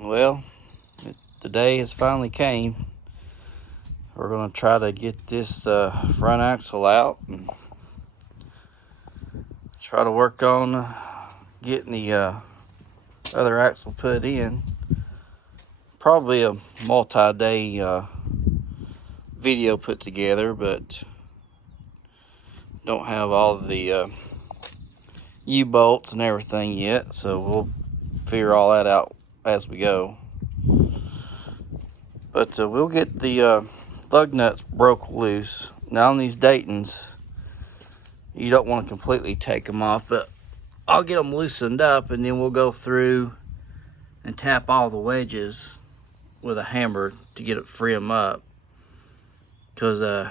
Well, the day has finally came. We're going to try to get this front axle out and try to work on getting the other axle put in. Probably a multi-day video put together, but don't have all the U-bolts and everything yet, so we'll figure all that out as we go. But we'll get the lug nuts broke loose. Now on these Daytons, you don't want to completely take them off, but I'll get them loosened up and then we'll go through and tap all the wedges with a hammer to get it free them up, because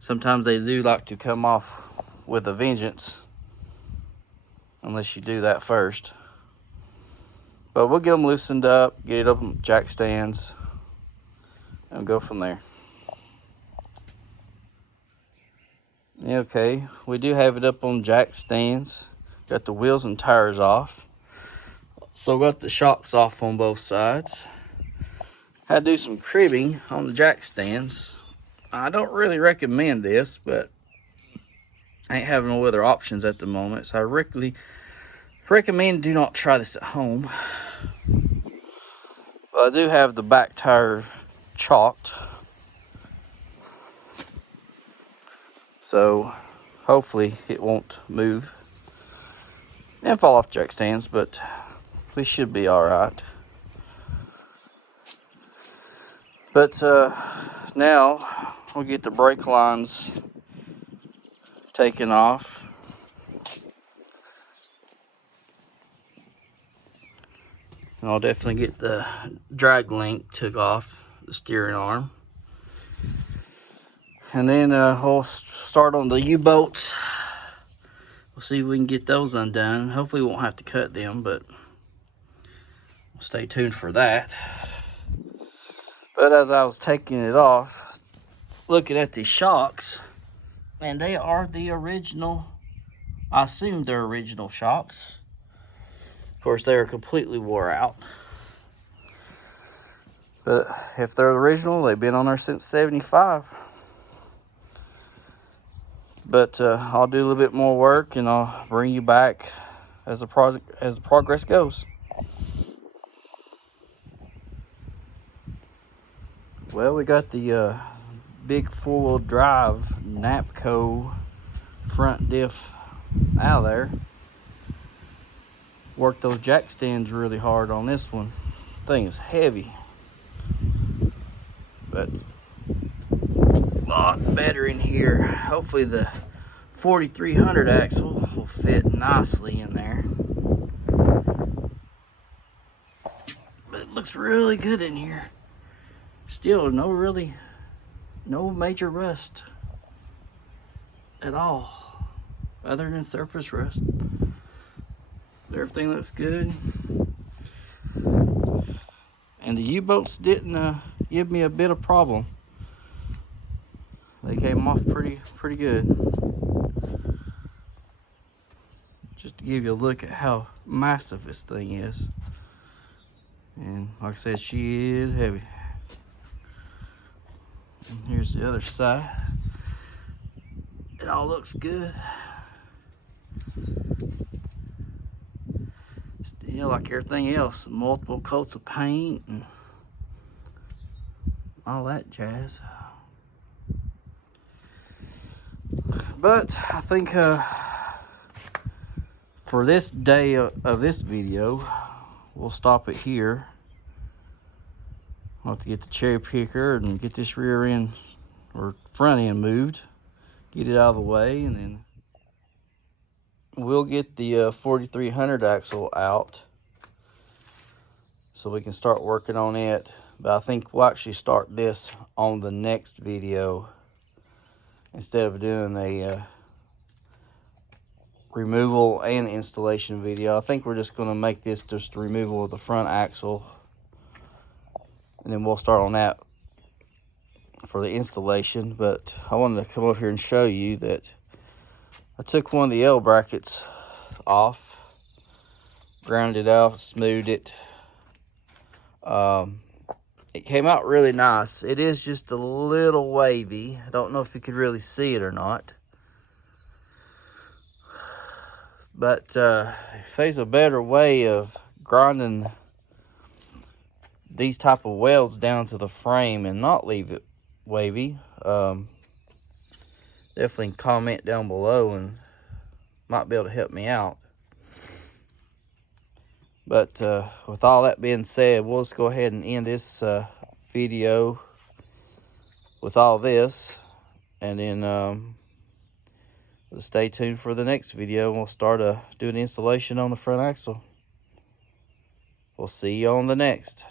sometimes they do like to come off with a vengeance unless you do that first. But we'll get them loosened up, get up on jack stands, and go from there. Okay, we do have it up on jack stands. Got the wheels and tires off. So got the shocks off on both sides. Had to do some cribbing on the jack stands. I don't really recommend this, but I ain't having no other options at the moment. So I recommend do not try this at home. But I do have the back tire chalked, so hopefully it won't move and fall off jack stands, but we should be all right. But now we'll get the brake lines taken off. And I'll definitely get the drag link took off the steering arm. And then we'll start on the U-bolts. We'll see if we can get those undone. Hopefully we won't have to cut them, but we'll stay tuned for that. But as I was taking it off, looking at the shocks, and they are the original, I assume they're original shocks. Of course, they're completely wore out. But if they're original, they've been on there since '75. But I'll do a little bit more work and I'll bring you back as the progress goes. Well, we got the big four-wheel drive Napco front diff out of there. Worked those jack stands really hard on this one. Thing is heavy, but a lot better in here. Hopefully the 4300 axle will fit nicely in there. But it looks really good in here. Still no major rust at all, other than surface rust. Everything looks good. And the U-bolts didn't give me a bit of problem. They came off pretty good. Just to give you a look at how massive this thing is. And like I said, she is heavy. And here's the other side. It all looks good. Still, like everything else, multiple coats of paint and all that jazz. But I think for this day of this video, we'll stop it here. I'll have to get the cherry picker and get this rear end or front end moved, get it out of the way, and then we'll get the 4300 axle out so we can start working on it. But I think we'll actually start this on the next video instead of doing a removal and installation video. I think we're just going to make this just the removal of the front axle, and then we'll start on that for the installation. But I wanted to come up here and show you that I took one of the L brackets off, ground it out, smoothed it, It came out really nice. It is just a little wavy. I don't know if you could really see it or not. But if there's a better way of grinding these type of welds down to the frame and not leave it wavy, definitely comment down below and might be able to help me out. But with all that being said, we'll just go ahead and end this video with all this, and then stay tuned for the next video, and we'll start doing the installation on the front axle. We'll see you on the next.